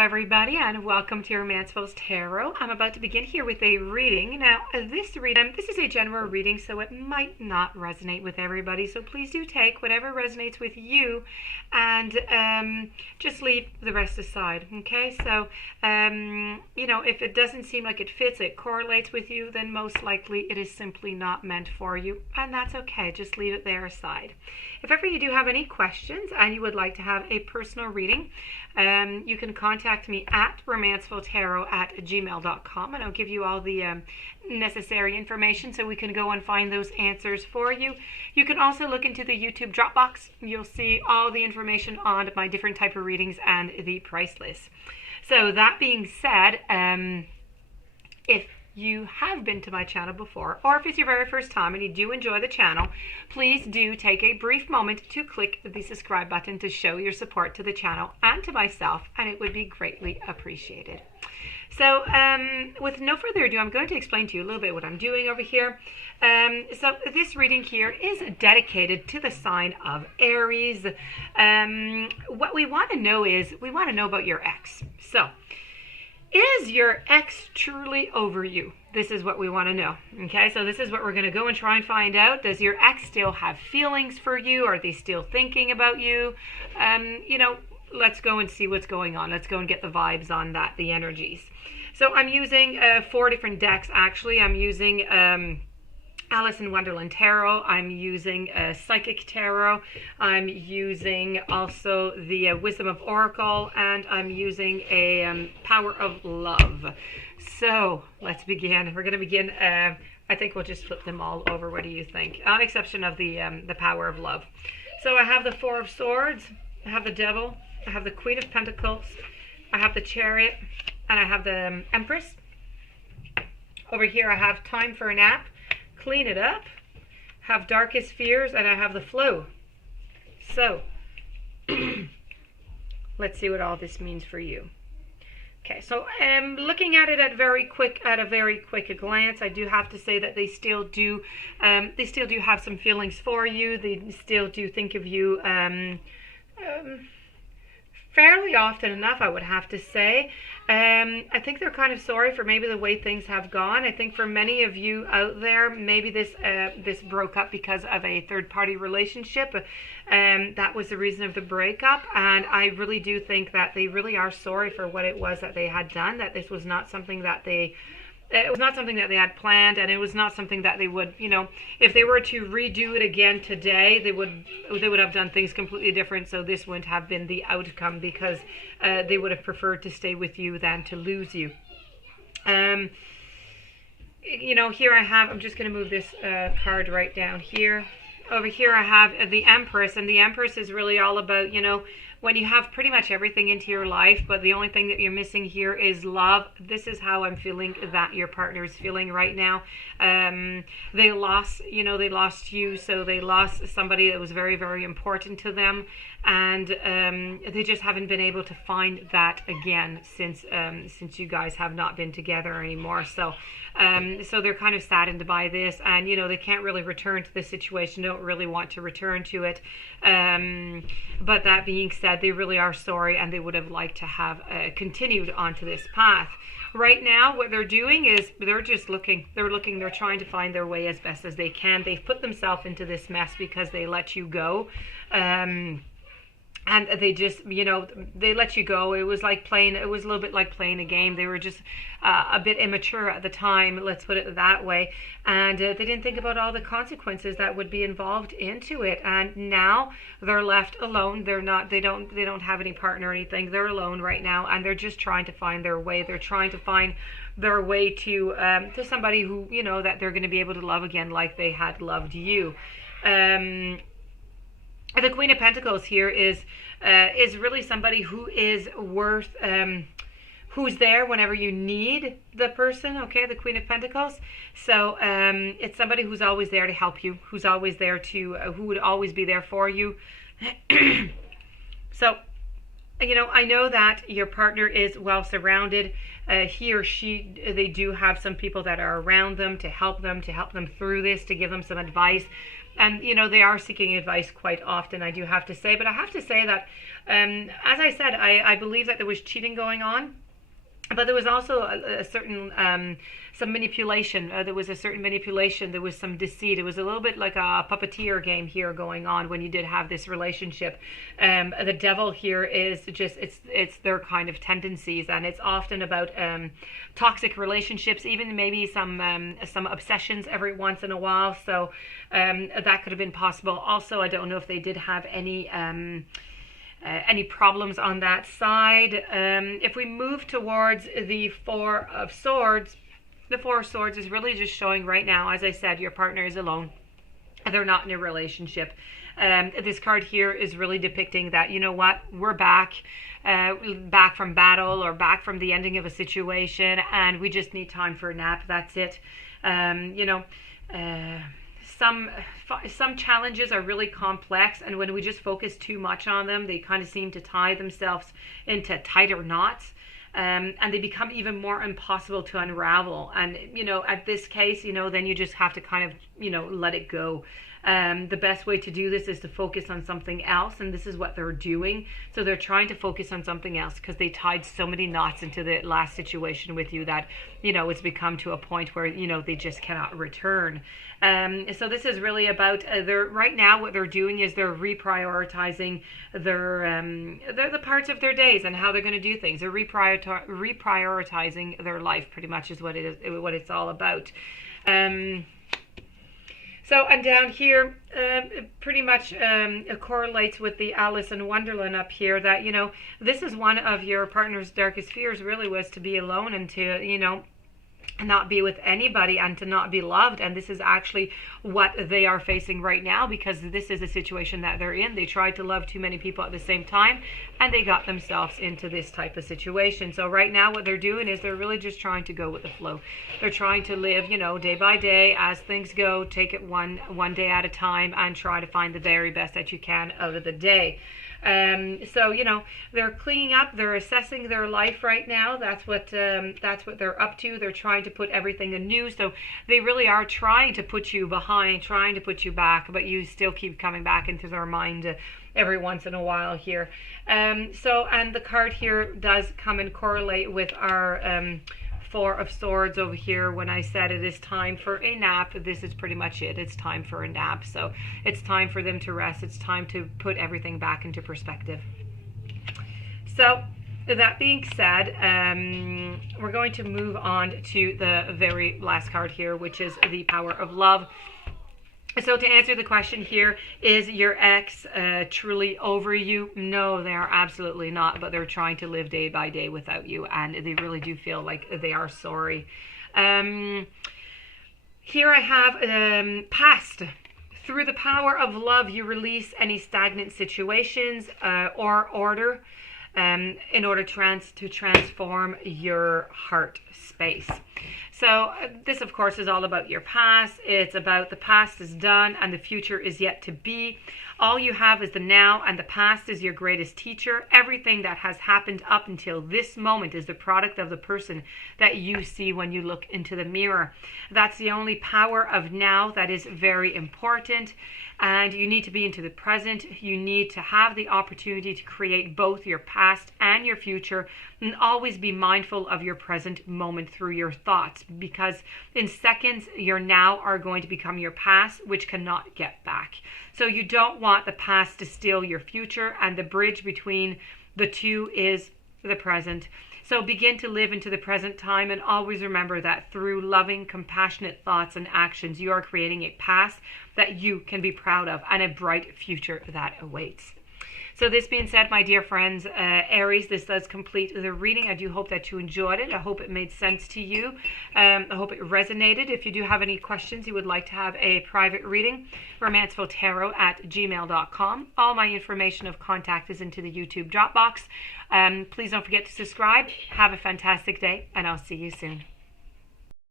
everybody, and welcome to Romancefull's Tarot. I'm about to begin here with a reading. Now, this is a general reading, so it might not resonate with everybody. So please do take whatever resonates with you, and just leave the rest aside. Okay? So, if it doesn't seem like it fits, it correlates with you, then most likely it is simply not meant for you, and that's okay. Just leave it there aside. If ever you do have any questions and you would like to have a personal reading, you can contact me at romancefulltarot@gmail.com, and I'll give you all the necessary information so we can go and find those answers for you. You can also look into the YouTube Dropbox. You'll see all the information on my different type of readings and the price list. So that being said, if you have been to my channel before, or if it's your very first time and you do enjoy the channel, please do take a brief moment to click the subscribe button to show your support to the channel and to myself, and it would be greatly appreciated. So with no further ado, I'm going to explain to you a little bit what I'm doing over here. So this reading here is dedicated to the sign of Aries. What we want to know is, we want to know about your ex. So, is your ex truly over you? This is what we want to know. Okay, so this is what we're going to go and try and find out. Does your ex still have feelings for you? Are they still thinking about you? Let's go and see what's going on. Let's go and get the vibes on that, the energies. So I'm using 4 different decks, actually. I'm using Alice in Wonderland Tarot. I'm using Psychic Tarot. I'm using also the Wisdom of Oracle, and I'm using a Power of Love. So let's begin. We're going to begin. I think we'll just flip them all over. What do you think? On exception of the Power of Love. So I have the Four of Swords. I have the Devil. I have the Queen of Pentacles. I have the Chariot, and I have the Empress. Over here I have Time for a Nap, Clean It Up, have Darkest Fears, and I have the Flow. So, let's see what all this means for you. Okay, so looking at it at a very quick glance, I do have to say that they still do have some feelings for you. They still do think of you fairly often enough, I would have to say. I think they're kind of sorry for maybe the way things have gone. I think for many of you out there, maybe this broke up because of a third-party relationship. That was the reason of the breakup, and I really do think that they really are sorry for what it was that they had done, that this was not something that they... It was not something that they had planned, and it was not something that they would, if they were to redo it again today, they would have done things completely different. So this wouldn't have been the outcome, because they would have preferred to stay with you than to lose you. Here I have, I'm just going to move this card right down here. Over here I have the Empress, and the Empress is really all about, when you have pretty much everything into your life, but the only thing that you're missing here is love. This is how I'm feeling that your partner is feeling right now. They lost you, so they lost somebody that was very, very important to them, and they just haven't been able to find that again since you guys have not been together anymore. So they're kind of saddened by this, and they can't really return to the situation, don't really want to return to it. But that being said, they really are sorry, and they would have liked to have continued onto this path. Right now, what they're doing is they're just looking. They're trying to find their way as best as they can. They've put themselves into this mess because they let you go. And they just, they let you go. It was like playing, it was a little bit like playing a game. They were just a bit immature at the time, let's put it that way. And they didn't think about all the consequences that would be involved into it. And now they're left alone. They don't have any partner or anything. They're alone right now, and they're just trying to find their way. They're trying to find their way to somebody who, that they're going to be able to love again like they had loved you. The Queen of Pentacles here is really somebody who is worth, who's there whenever you need the person, okay, the Queen of Pentacles. So it's somebody who's always there to help you, who's always there to, who would always be there for you. So, I know that your partner is well surrounded. He or she, they do have some people that are around them to help them through this, to give them some advice. And, you know, they are seeking advice quite often, I do have to say. But I have to say that, as I said, I believe that there was cheating going on. But there was also a certain, some manipulation. There was a certain manipulation. There was some deceit. It was a little bit like a puppeteer game here going on when you did have this relationship. The devil here is just, it's their kind of tendencies. And it's often about toxic relationships, even maybe some obsessions every once in a while. So that could have been possible. Also, I don't know if they did have any problems on that side. If we move towards the Four of Swords, the Four of Swords is really just showing right now, as I said, your partner is alone. They're not in a relationship. This card here is really depicting that, you know what, we're back from battle or back from the ending of a situation, and we just need time for a nap. That's it. You know, some challenges are really complex, and when we just focus too much on them, they kind of seem to tie themselves into tighter knots, and they become even more impossible to unravel. And, you know, at this case, you know, then you just have to kind of, you know, let it go. The best way to do this is to focus on something else, and this is what they're doing. So they're trying to focus on something else because they tied so many knots into the last situation with you that, you know, it's become to a point where, you know, they just cannot return. So this is really about right now what they're doing is they're reprioritizing the parts of their days and how they're going to do things. They're reprioritizing their life, pretty much is what it's all about. So, and down here, pretty much correlates with the Alice in Wonderland up here, that, you know, this is one of your partner's darkest fears, really, was to be alone and to, you know, not be with anybody and to not be loved. And this is actually what they are facing right now, because this is a situation that they're in. They tried to love too many people at the same time, and they got themselves into this type of situation. So right now what they're doing is they're really just trying to go with the flow. They're trying to live, you know, day by day as things go. Take it one day at a time and try to find the very best that you can out of the day. So, you know, they're cleaning up, they're assessing their life right now. That's what they're up to. They're trying to put everything anew. So they really are trying to put you behind, trying to put you back, but you still keep coming back into their mind every once in a while here. So, and the card here does come and correlate with our Four of Swords over here. When I said it is time for a nap, this is pretty much it. It's time for a nap. So it's time for them to rest. It's time to put everything back into perspective. So that being said, we're going to move on to the very last card here, which is the Power of Love. So to answer the question here, is your ex truly over you? No, they are absolutely not, but they're trying to live day by day without you, and they really do feel like they are sorry. Here I have past. Through the power of love, you release any stagnant situations or order in order to transform your heart space. So this, of course, is all about your past. It's about the past is done and the future is yet to be. All you have is the now, and the past is your greatest teacher. Everything that has happened up until this moment is the product of the person that you see when you look into the mirror. That's the only power of now that is very important. And you need to be into the present. You need to have the opportunity to create both your past and your future, and always be mindful of your present moment through your thoughts, because in seconds your now are going to become your past, which cannot get back. So you don't want the past to steal your future, and the bridge between the two is the present. So begin to live into the present time, and always remember that through loving, compassionate thoughts and actions, you are creating a past that you can be proud of and a bright future that awaits. So this being said, my dear friends, Aries, this does complete the reading. I do hope that you enjoyed it. I hope it made sense to you. I hope it resonated. If you do have any questions, you would like to have a private reading, romancefulltarot@gmail.com. All my information of contact is into the YouTube drop box. Please don't forget to subscribe. Have a fantastic day, and I'll see you soon.